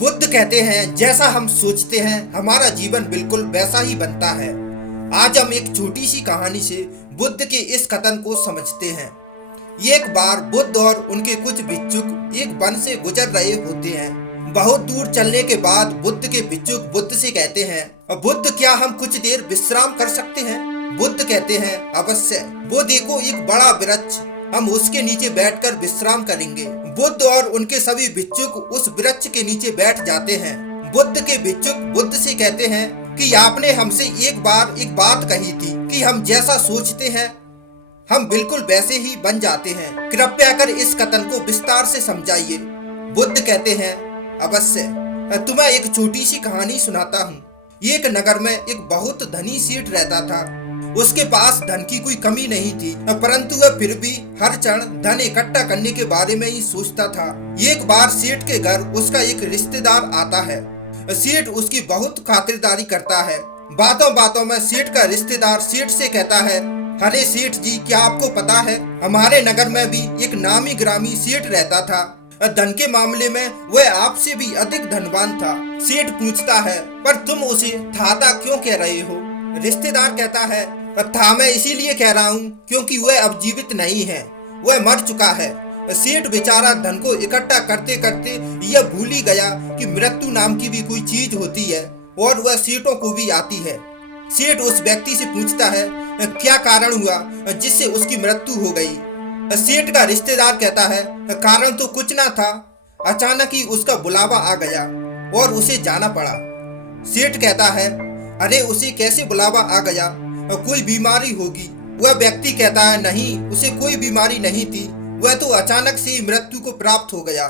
बुद्ध कहते हैं जैसा हम सोचते हैं हमारा जीवन बिल्कुल वैसा ही बनता है। आज हम एक छोटी सी कहानी से बुद्ध के इस कथन को समझते हैं। एक बार बुद्ध और उनके कुछ भिक्षुक एक वन से गुजर रहे होते हैं। बहुत दूर चलने के बाद बुद्ध के भिक्षुक बुद्ध से कहते हैं, बुद्ध क्या हम कुछ देर विश्राम कर सकते हैं? बुद्ध कहते हैं अवश्य। वो देखो एक बड़ा वृक्ष, हम उसके नीचे बैठकर विश्राम करेंगे। बुद्ध और उनके सभी भिक्षुक उस वृक्ष के नीचे बैठ जाते हैं। बुद्ध के भिक्षुक बुद्ध से कहते हैं कि आपने हमसे एक बार एक बात कही थी कि हम जैसा सोचते हैं हम बिल्कुल वैसे ही बन जाते हैं। कृपया कर इस कथन को विस्तार से समझाइए। बुद्ध कहते हैं अवश्य। तुम्हें एक छोटी सी कहानी सुनाता हूँ। एक नगर में एक बहुत धनी सेठ रहता था। उसके पास धन की कोई कमी नहीं थी, परंतु वह फिर भी हर क्षण धन इकट्ठा करने के बारे में ही सोचता था। एक बार सेठ के घर उसका एक रिश्तेदार आता है। सेठ उसकी बहुत खातिरदारी करता है। बातों बातों में सेठ का रिश्तेदार सेठ से कहता है, अरे सेठ जी, क्या आपको पता है हमारे नगर में भी एक नामी ग्रामी सेठ रहता था। धन के मामले में वह आपसे भी अधिक धनवान था। सेठ पूछता है, पर तुम उसे था क्यों कह रहे हो? रिश्तेदार कहता है, था मैं इसीलिए कह रहा हूँ क्योंकि वह अब जीवित नहीं है, वह मर चुका है। सेठ बेचारा धन को इकट्ठा करते करते यह भूल ही गया कि मृत्यु नाम की भी कोई चीज होती है और वह सेठों को भी आती है। सेठ उस व्यक्ति से पूछता है, क्या कारण हुआ जिससे उसकी मृत्यु हो गई? सेठ का रिश्तेदार कहता है, कारण तो कुछ ना था, अचानक ही उसका बुलावा आ गया और उसे जाना पड़ा। सेठ कहता है, अरे उसे कैसे बुलावा आ गया? कोई बीमारी होगी। वह व्यक्ति कहता है, नहीं, उसे कोई बीमारी नहीं थी, वह तो अचानक से ही मृत्यु को प्राप्त हो गया।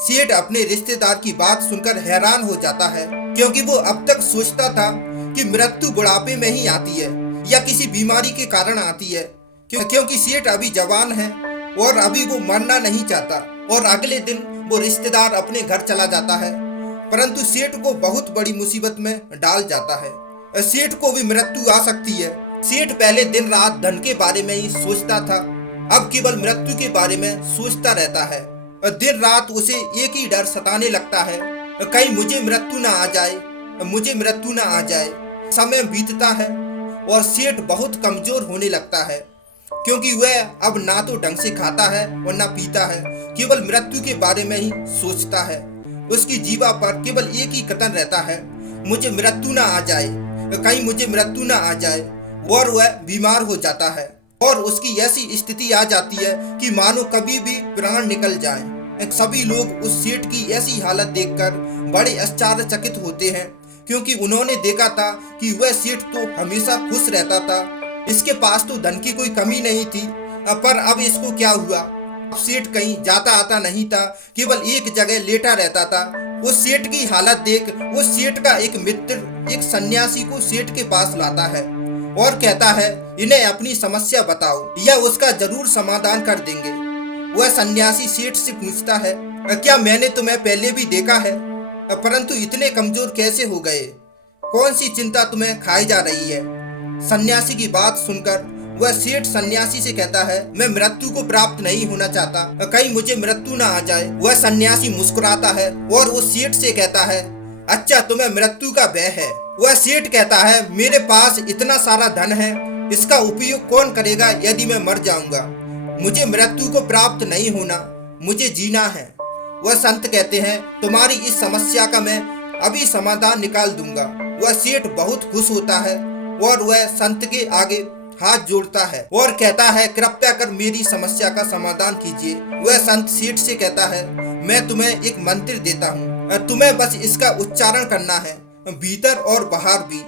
सेठ अपने रिश्तेदार की बात सुनकर हैरान हो जाता है, क्योंकि वो अब तक सोचता था कि मृत्यु बुढ़ापे में ही आती है या किसी बीमारी के कारण आती है, क्योंकि सेठ अभी जवान है और अभी वो मरना नहीं चाहता। और अगले दिन वो रिश्तेदार अपने घर चला जाता है, परंतु सेठ को बहुत बड़ी मुसीबत में डाल जाता है। सेठ को भी मृत्यु आ सकती है। सेठ पहले दिन रात धन के बारे में ही सोचता था, अब केवल मृत्यु के बारे में सोचता रहता है। दिन रात उसे एक ही डर सताने लगता है, कहीं मुझे मृत्यु ना आ जाए, मुझे मृत्यु ना आ जाए। समय बीतता है और सेठ बहुत कमजोर होने लगता है, क्योंकि वह अब ना तो ढंग से खाता है और ना पीता है, केवल मृत्यु के बारे में ही सोचता है। उसकी जीवा पर केवल एक ही कथन रहता है, मुझे मृत्यु ना आ जाए, कहीं मुझे मृत्यु ना आ जाए। और वह बीमार हो जाता है और उसकी ऐसी स्थिति आ जाती है कि मानो कभी भी प्राण निकल जाए। सभी लोग उस सेठ की ऐसी हालत देखकर बड़े आश्चर्यचकित होते हैं, क्योंकि उन्होंने देखा था कि वह सेठ तो हमेशा खुश रहता था, इसके पास तो धन की कोई कमी नहीं थी। पर अब इसको क्या हुआ? सेठ कहीं जाता आता नहीं था, केवल एक जगह लेटा रहता था। उस सेठ की हालत देख उस सेठ का एक मित्र एक सन्यासी को सेठ के पास लाता है और कहता है, इन्हें अपनी समस्या बताओ, यह उसका जरूर समाधान कर देंगे। वह सन्यासी सेठ से पूछता है, क्या मैंने तुम्हें पहले भी देखा है, परंतु इतने कमजोर कैसे हो गए? कौन सी चिंता तुम्हें खाई जा रही है? सन्यासी की बात सुनकर वह सेठ सन्यासी से कहता है, मैं मृत्यु को प्राप्त नहीं होना चाहता, कहीं मुझे मृत्यु ना आ जाए। वह सन्यासी मुस्कुराता है और उस सेठ से कहता है, अच्छा तुम्हें मृत्यु का भय है? वह सेठ कहता है, मेरे पास इतना सारा धन है, इसका उपयोग कौन करेगा यदि मैं मर जाऊंगा? मुझे मृत्यु को प्राप्त नहीं होना, मुझे जीना है। वह संत कहते हैं, तुम्हारी इस समस्या का मैं अभी समाधान निकाल दूंगा। वह सेठ बहुत खुश होता है और वह संत के आगे हाथ जोड़ता है और कहता है, कृपया कर मेरी समस्या का समाधान कीजिए। वह संत सेठ से कहता है, मैं तुम्हें एक मंत्र देता हूँ, तुम्हें बस इसका उच्चारण करना है, भीतर और बाहर भी,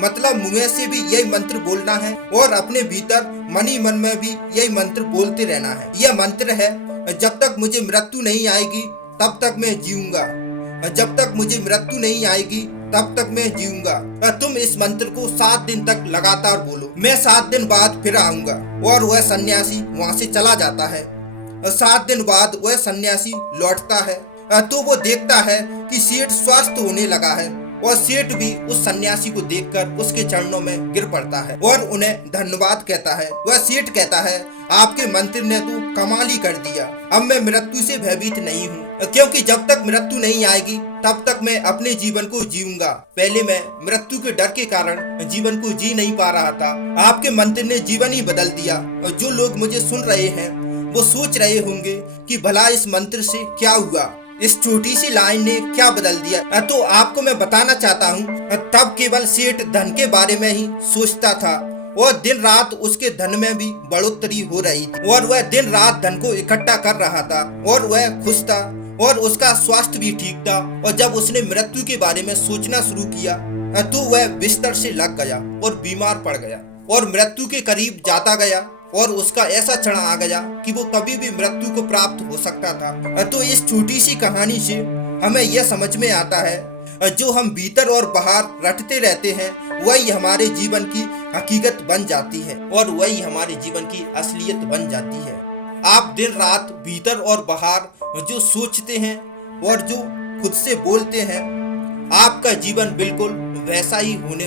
मतलब मुंह से भी यही मंत्र बोलना है और अपने भीतर मन ही मन में भी यही मंत्र बोलते रहना है। यह मंत्र है, जब तक मुझे मृत्यु नहीं आएगी तब तक मैं जीऊंगा, जब तक मुझे मृत्यु नहीं आएगी तब तक मैं जीऊंगा। तुम इस मंत्र को 7 दिन तक लगातार बोलो, मैं 7 दिन बाद फिर आऊंगा। और वह सन्यासी वहां से चला जाता है। 7 दिन बाद वह सन्यासी लौटता है तो वो देखता है कि सेठ स्वस्थ होने लगा है और सेठ भी उस सन्यासी को देखकर उसके चरणों में गिर पड़ता है और उन्हें धन्यवाद कहता है। वह सेठ कहता है, आपके मंत्र ने तो कमाल ही कर दिया। अब मैं मृत्यु से भयभीत नहीं हूँ, क्योंकि जब तक मृत्यु नहीं आएगी तब तक मैं अपने जीवन को जीऊंगा। पहले मैं मृत्यु के डर के कारण जीवन को जी नहीं पा रहा था, आपके मंत्र ने जीवन ही बदल दिया। और जो लोग मुझे सुन रहे हैं वो सोच रहे होंगे कि भला इस मंत्र से क्या हुआ, इस छोटी सी लाइन ने क्या बदल दिया। तो आपको मैं बताना चाहता हूँ, तब केवल सेठ धन के बारे में ही सोचता था और दिन रात उसके धन में भी बढ़ोतरी हो रही थी और वह दिन रात धन को इकट्ठा कर रहा था और वह खुश था और उसका स्वास्थ्य भी ठीक था। और जब उसने मृत्यु के बारे में सोचना शुरू किया तो वह बिस्तर से लग गया और बीमार पड़ गया और मृत्यु के करीब जाता गया और उसका ऐसा क्षण आ गया कि वो कभी भी मृत्यु को प्राप्त हो सकता था। तो इस छोटी सी कहानी से हमें यह समझ में आता है, जो हम भीतर और बाहर रटते रहते हैं वही हमारे जीवन की हकीकत बन जाती है और वही हमारे जीवन की असलियत बन जाती है। आप दिन रात भीतर और बाहर जो सोचते हैं और जो खुद से बोलते हैं, आपका जीवन बिल्कुल वैसा ही होने